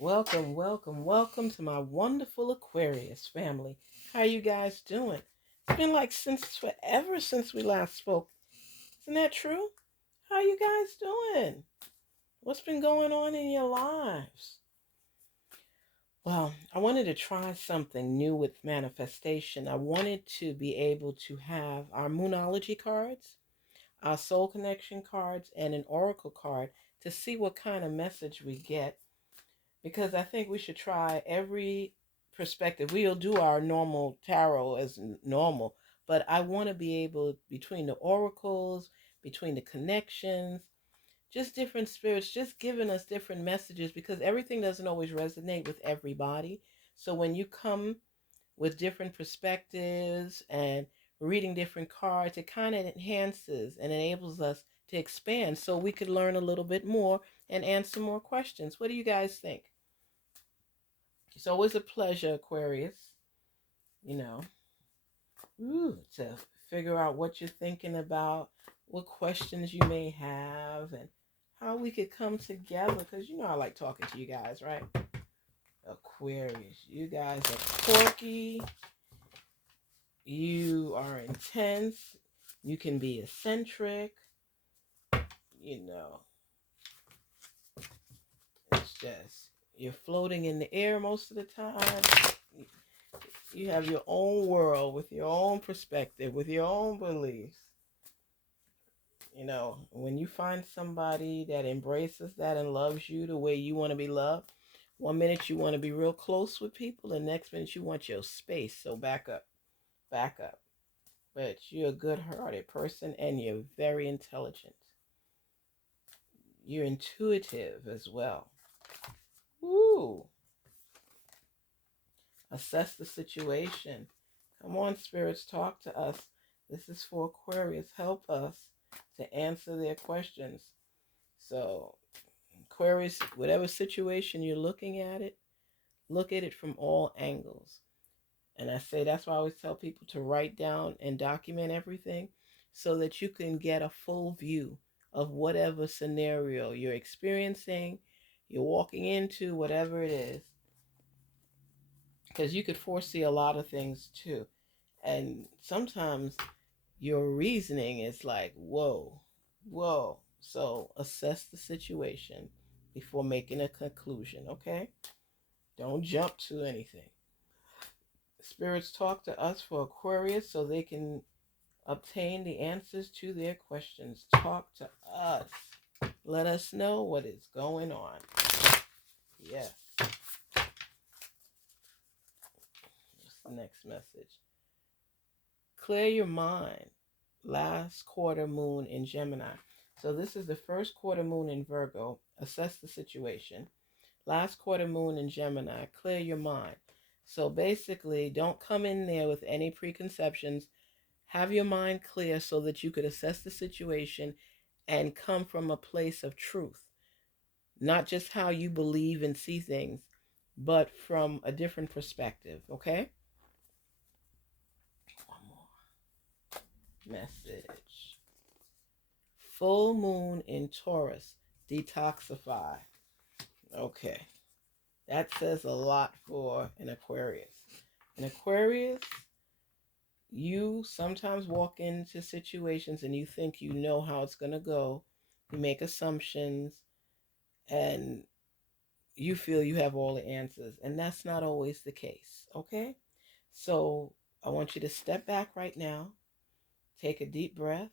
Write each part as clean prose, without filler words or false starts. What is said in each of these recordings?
Welcome, welcome, welcome to my wonderful Aquarius family. How you guys doing? It's been like since forever since we last spoke. Isn't that true? How you guys doing? What's been going on in your lives? Well, I wanted to try something new with manifestation. I wanted to be able to have our Moonology cards, our Soul Connection cards, and an Oracle card to see what kind of message we get because I think we should try every perspective. We'll do our normal tarot as normal, but I want to be able, between the oracles, between the connections, just different spirits, just giving us different messages because everything doesn't always resonate with everybody. So when you come with different perspectives and reading different cards, it kind of enhances and enables us to expand so we could learn a little bit more and answer more questions. What do you guys think? It's always a pleasure, Aquarius, you know, to figure out what you're thinking about, what questions you may have, and how we could come together. Because you know I like talking to you guys, right? Aquarius, you guys are quirky, you are intense, you can be eccentric, you know, it's just, you're floating in the air most of the time. You have your own world with your own perspective, with your own beliefs. You know, when you find somebody that embraces that and loves you the way you want to be loved, one minute you want to be real close with people, the next minute you want your space. So back up, back up. But you're a good-hearted person and you're very intelligent. You're intuitive as well. Woo! Assess the situation. Come on, spirits, talk to us. This is for Aquarius. Help us to answer their questions. So, Aquarius, whatever situation you're looking at it, look at it from all angles. And I say that's why I always tell people to write down and document everything so that you can get a full view of whatever scenario you're experiencing, you're walking into, whatever it is. Because you could foresee a lot of things too. And sometimes your reasoning is like, whoa, whoa. So assess the situation before making a conclusion, okay? Don't jump to anything. Spirits talk to us for Aquarius so they can obtain the answers to their questions. Talk to us. Let us know what is going on. Yes. What's the next message? Clear your mind. Last quarter moon in Gemini. So this is the first quarter moon in Virgo. Assess the situation. Last quarter moon in Gemini. Clear your mind. So basically, don't come in there with any preconceptions. Have your mind clear so that you could assess the situation and come from a place of truth. Not just how you believe and see things, but from a different perspective, okay? One more message. Full moon in Taurus. Detoxify. Okay. That says a lot for an Aquarius. An Aquarius, you sometimes walk into situations and you think you know how it's going to go. You make assumptions and you feel you have all the answers. And that's not always the case, okay? So I want you to step back right now. Take a deep breath.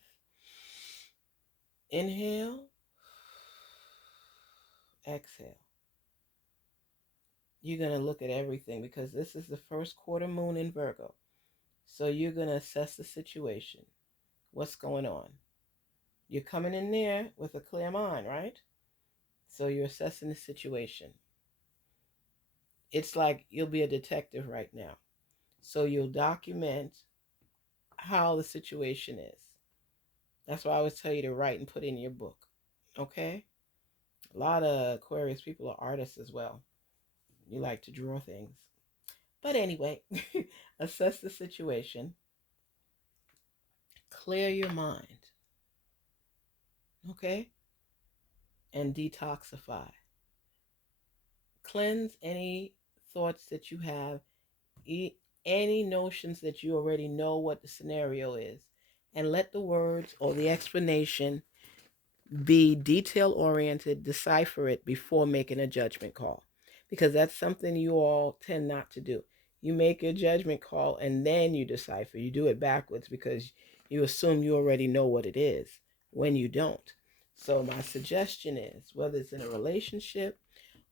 Inhale. Exhale. You're going to look at everything because this is the first quarter moon in Virgo. So you're going to assess the situation. What's going on? You're coming in there with a clear mind, right? So you're assessing the situation. It's like you'll be a detective right now. So you'll document how the situation is. That's why I always tell you to write and put in your book. Okay? A lot of Aquarius people are artists as well. You like to draw things. But anyway, assess the situation. Clear your mind. Okay? And detoxify. cleanse any thoughts that you have, any notions that you already know what the scenario is, and let the words or the explanation be detail oriented, decipher it before making a judgment call. Because that's something you all tend not to do. You make your judgment call and then you decipher. You do it backwards because you assume you already know what it is when you don't. So, my suggestion is whether it's in a relationship,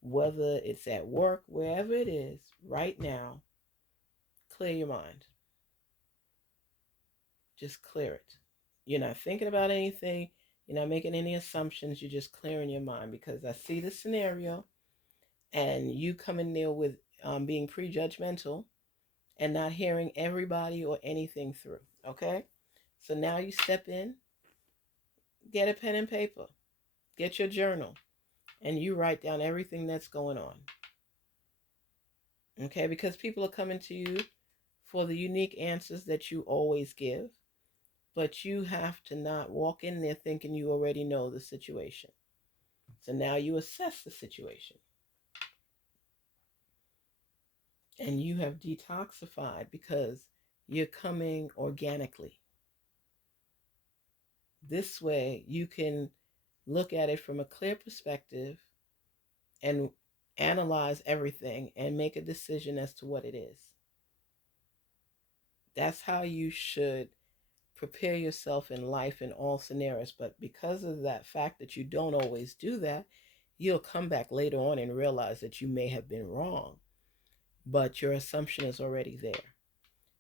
whether it's at work, wherever it is, right now, clear your mind. Just clear it. You're not thinking about anything. You're not making any assumptions. You're just clearing your mind because I see the scenario and you come in there with being prejudgmental and not hearing everybody or anything through. Okay? So now you step in, get a pen and paper, get your journal, and you write down everything that's going on. Okay? Because people are coming to you for the unique answers that you always give. But you have to not walk in there thinking you already know the situation. So now you assess the situation. And you have detoxified because you're coming organically. This way you can look at it from a clear perspective and analyze everything and make a decision as to what it is. That's how you should prepare yourself in life in all scenarios. But because of that fact that you don't always do that, you'll come back later on and realize that you may have been wrong, but your assumption is already there.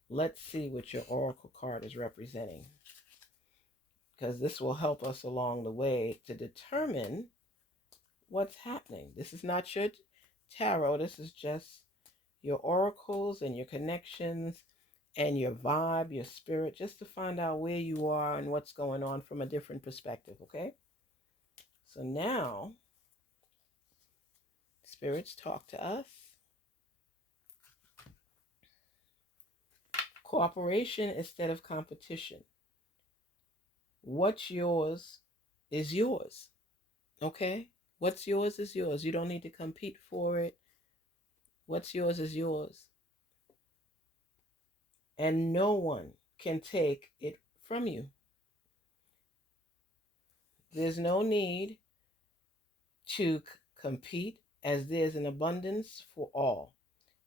Let's see what your oracle card is representing, because this will help us along the way to determine what's happening. This is not your tarot. This is just your oracles and your connections and your vibe, your spirit, just to find out where you are and what's going on from a different perspective, okay? So now, spirits, talk to us. Cooperation instead of competition. What's yours is yours, okay? What's yours is yours. You don't need to compete for it. What's yours is yours. And no one can take it from you. There's no need to compete, as there's an abundance for all.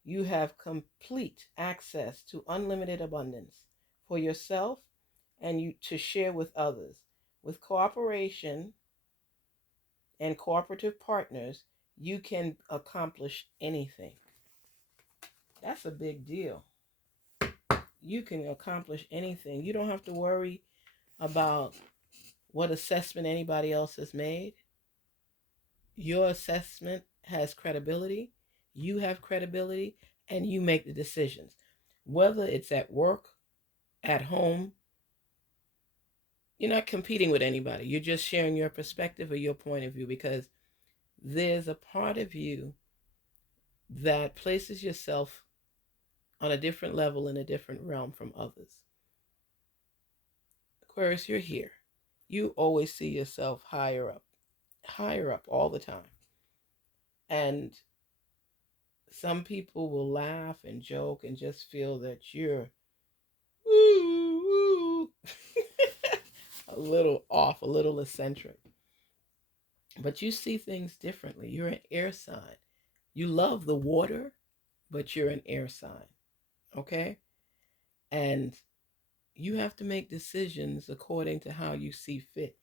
You have complete access to unlimited abundance for yourself and you to share with others. With cooperation and cooperative partners, you can accomplish anything. That's a big deal. You can accomplish anything. You don't have to worry about what assessment anybody else has made. Your assessment has credibility. You have credibility, and you make the decisions. Whether it's at work, at home, you're not competing with anybody. You're just sharing your perspective or your point of view because there's a part of you that places yourself on a different level in a different realm from others. Aquarius, you're here. You always see yourself higher up all the time. And some people will laugh and joke and just feel that you're woo, woo. A little off, a little eccentric. But you see things differently. You're an air sign. You love the water, but you're an air sign. Okay? And you have to make decisions according to how you see fit.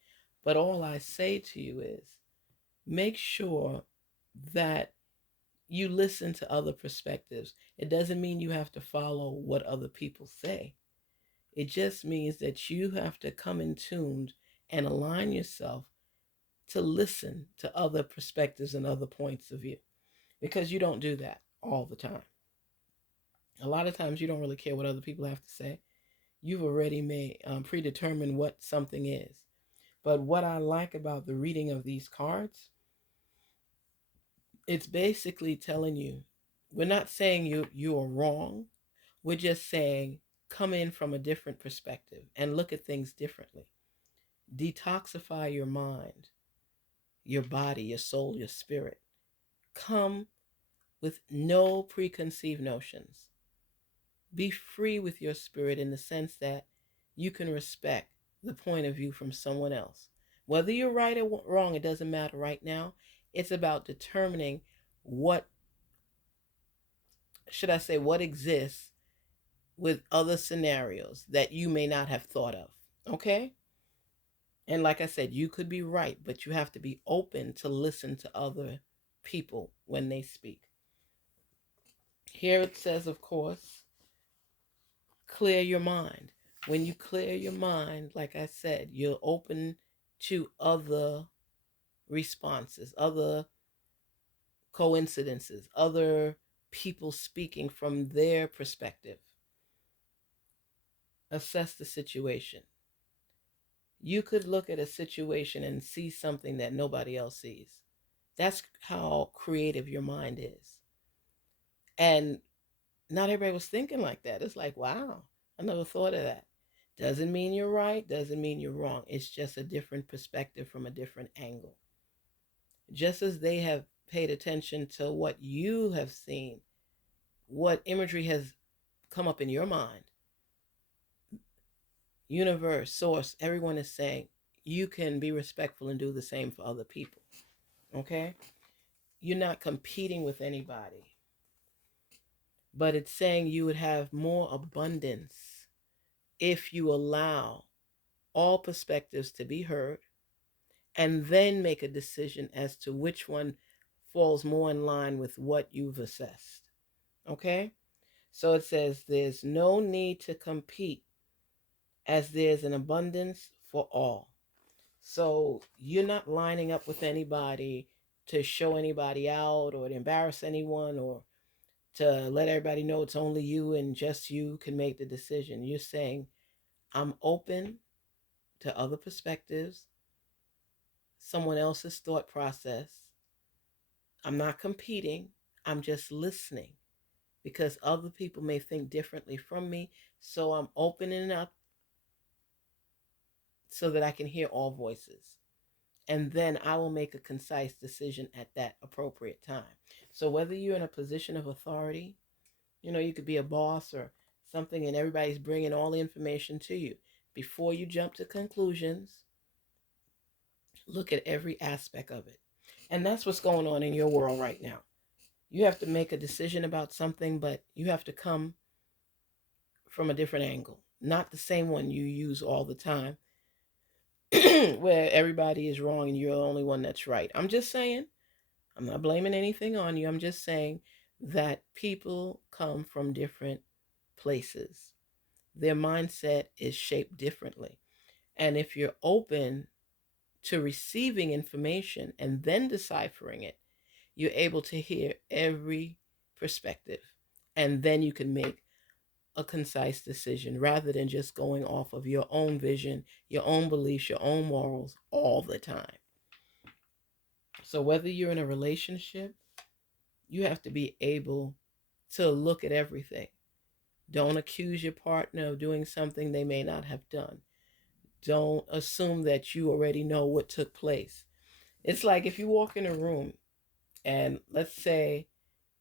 But all I say to you is make sure that you listen to other perspectives. It doesn't mean you have to follow what other people say. It just means that you have to come in tuned and align yourself to listen to other perspectives and other points of view, because you don't do that all the time. A lot of times you don't really care what other people have to say. You've already made predetermined what something is. But what I like about the reading of these cards, it's basically telling you, we're not saying you are wrong. We're just saying come in from a different perspective and look at things differently. Detoxify your mind, your body, your soul, your spirit. Come with no preconceived notions. Be free with your spirit in the sense that you can respect the point of view from someone else. Whether you're right or wrong, it doesn't matter right now. It's about determining what, should I say, what exists with other scenarios that you may not have thought of. Okay? And like I said, you could be right, but you have to be open to listen to other people when they speak. Here it says, of course, clear your mind. When you clear your mind, like I said, you're open to other responses, other coincidences, other people speaking from their perspective. Assess the situation. You could look at a situation and see something that nobody else sees. That's how creative your mind is. And not everybody was thinking like that. It's like, wow, I never thought of that. Doesn't mean you're right, doesn't mean you're wrong. It's just a different perspective from a different angle. Just as they have paid attention to what you have seen, what imagery has come up in your mind, universe, source, everyone is saying you can be respectful and do the same for other people. Okay? You're not competing with anybody, but it's saying you would have more abundance if you allow all perspectives to be heard and then make a decision as to which one falls more in line with what you've assessed. Okay? So it says there's no need to compete as there's an abundance for all. So you're not lining up with anybody to show anybody out or to embarrass anyone or to let everybody know it's only you and just you can make the decision. You're saying, I'm open to other perspectives, someone else's thought process. I'm not competing, I'm just listening because other people may think differently from me. So I'm opening up so that I can hear all voices. And then I will make a concise decision at that appropriate time. So whether you're in a position of authority, you could be a boss or something, and everybody's bringing all the information to you. Before you jump to conclusions, look at every aspect of it. And that's what's going on in your world right now. You have to make a decision about something, but you have to come from a different angle, not the same one you use all the time, where everybody is wrong and you're the only one that's right. I'm just saying, I'm not blaming anything on you. I'm just saying that people come from different places. Their mindset is shaped differently. And if you're open to receiving information and then deciphering it, you're able to hear every perspective. And then you can make a concise decision rather than just going off of your own vision, your own beliefs, your own morals all the time. So whether you're in a relationship, you have to be able to look at everything. Don't accuse your partner of doing something they may not have done. Don't assume that you already know what took place. It's like if you walk in a room and let's say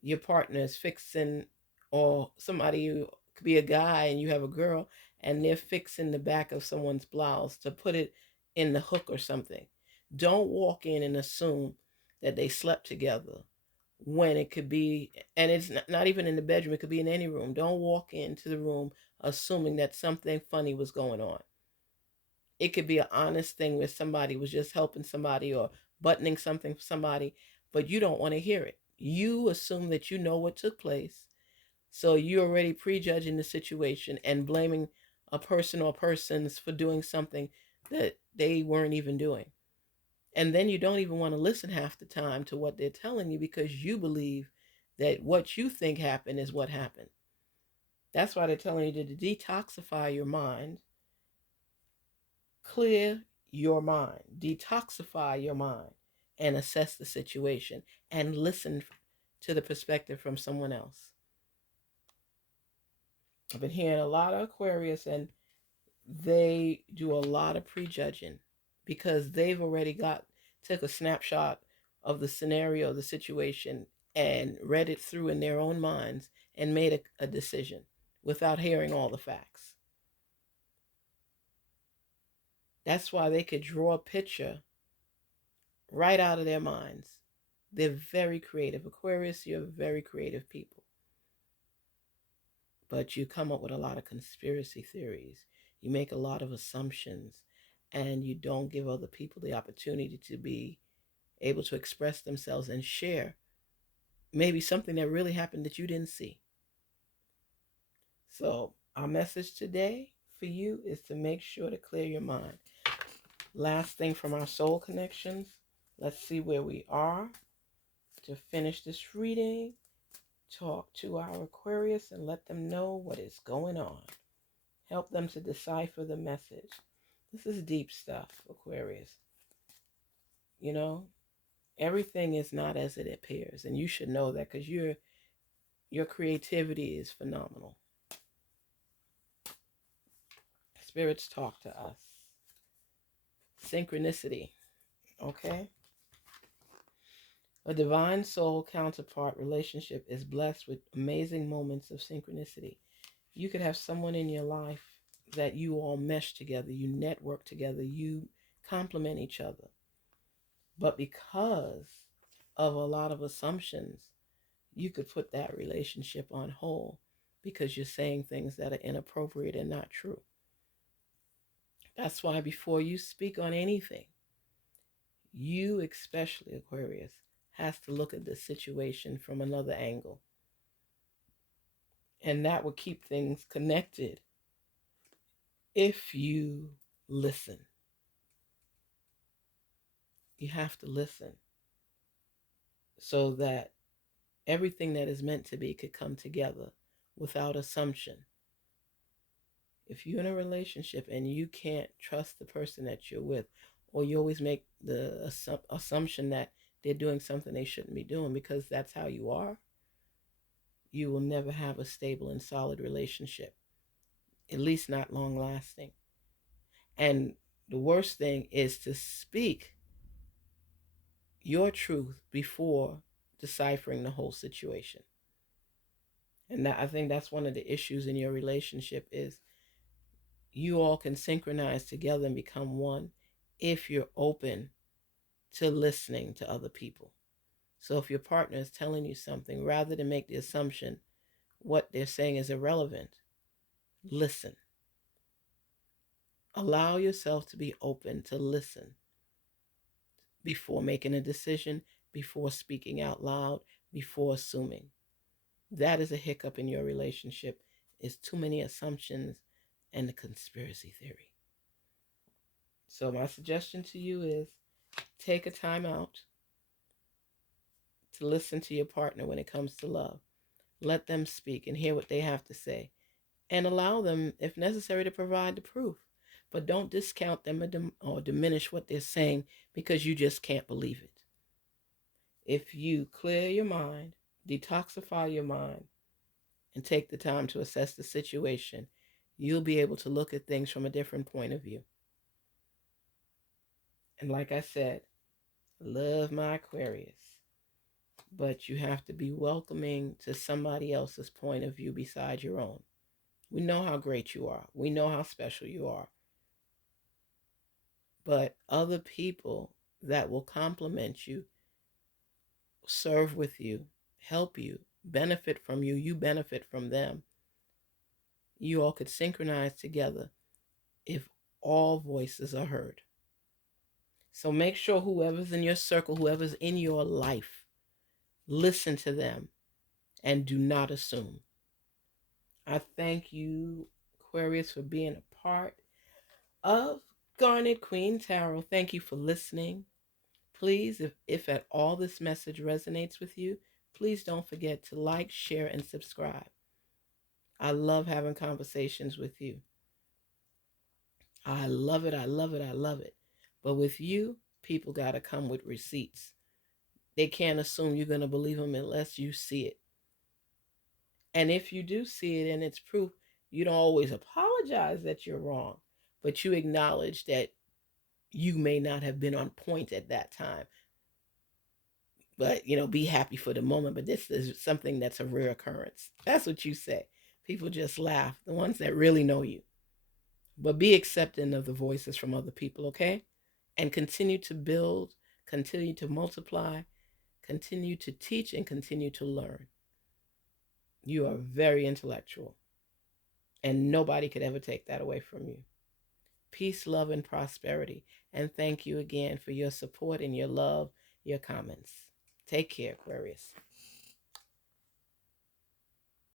your partner is fixing, or somebody, you could be a guy and you have a girl, and they're fixing the back of someone's blouse to put it in the hook or something. Don't walk in and assume that they slept together when it could be, and it's not even in the bedroom, it could be in any room. Don't walk into the room assuming that something funny was going on. It could be an honest thing where somebody was just helping somebody or buttoning something for somebody, but you don't want to hear it. You assume that you know what took place, so you're already prejudging the situation and blaming a person or persons for doing something that they weren't even doing. And then you don't even want to listen half the time to what they're telling you because you believe that what you think happened is what happened. That's why they're telling you to detoxify your mind, clear your mind, detoxify your mind, and assess the situation and listen to the perspective from someone else. I've been hearing a lot of Aquarius, and they do a lot of prejudging because they've already took a snapshot of the scenario, the situation, and read it through in their own minds and made a decision without hearing all the facts. That's why they could draw a picture right out of their minds. They're very creative. Aquarius, you're very creative people. But you come up with a lot of conspiracy theories. You make a lot of assumptions, and you don't give other people the opportunity to be able to express themselves and share maybe something that really happened that you didn't see. So, our message today for you is to make sure to clear your mind. Last thing from our soul connections, let's see where we are to finish this reading. Talk to our Aquarius and let them know what is going on. Help them to decipher the message. This is deep stuff, Aquarius. You know, everything is not as it appears, and you should know that because your creativity is phenomenal. Spirits talk to us. Synchronicity, okay? A divine soul counterpart relationship is blessed with amazing moments of synchronicity. You could have someone in your life that you all mesh together, you network together, you complement each other. But because of a lot of assumptions, you could put that relationship on hold because you're saying things that are inappropriate and not true. That's why before you speak on anything, you, especially Aquarius, has to look at the situation from another angle. And that will keep things connected if you listen. You have to listen so that everything that is meant to be could come together without assumption. If you're in a relationship and you can't trust the person that you're with, or you always make the assumption that they're doing something they shouldn't be doing because that's how you are, you will never have a stable and solid relationship, at least not long lasting. And the worst thing is to speak your truth before deciphering the whole situation. And I think that's one of the issues in your relationship is you all can synchronize together and become one if you're open to listening to other people. So if your partner is telling you something, rather than make the assumption what they're saying is irrelevant, listen. Allow yourself to be open to listen before making a decision, before speaking out loud, before assuming. That is a hiccup in your relationship, is too many assumptions and the conspiracy theory. So my suggestion to you is take a time out to listen to your partner when it comes to love. Let them speak and hear what they have to say, and allow them, if necessary, to provide the proof. But don't discount them or diminish what they're saying because you just can't believe it. If you clear your mind, detoxify your mind, and take the time to assess the situation, you'll be able to look at things from a different point of view. And like I said, love my Aquarius, but you have to be welcoming to somebody else's point of view besides your own. We know how great you are. We know how special you are. But other people that will compliment you, serve with you, help you, benefit from you, you benefit from them. You all could synchronize together if all voices are heard. So make sure whoever's in your circle, whoever's in your life, listen to them and do not assume. I thank you, Aquarius, for being a part of Garnet Queen Tarot. Thank you for listening. Please, if at all this message resonates with you, please don't forget to like, share, and subscribe. I love having conversations with you. I love it. I love it. I love it. But with you, people got to come with receipts. They can't assume you're going to believe them unless you see it. And if you do see it and it's proof, you don't always apologize that you're wrong, but you acknowledge that you may not have been on point at that time. But, be happy for the moment. But this is something that's a rare occurrence. That's what you say. People just laugh, the ones that really know you. But be accepting of the voices from other people, okay? And continue to build, continue to multiply, continue to teach, and continue to learn. You are very intellectual, and nobody could ever take that away from you. Peace, love, and prosperity. And thank you again for your support and your love, your comments. Take care, Aquarius.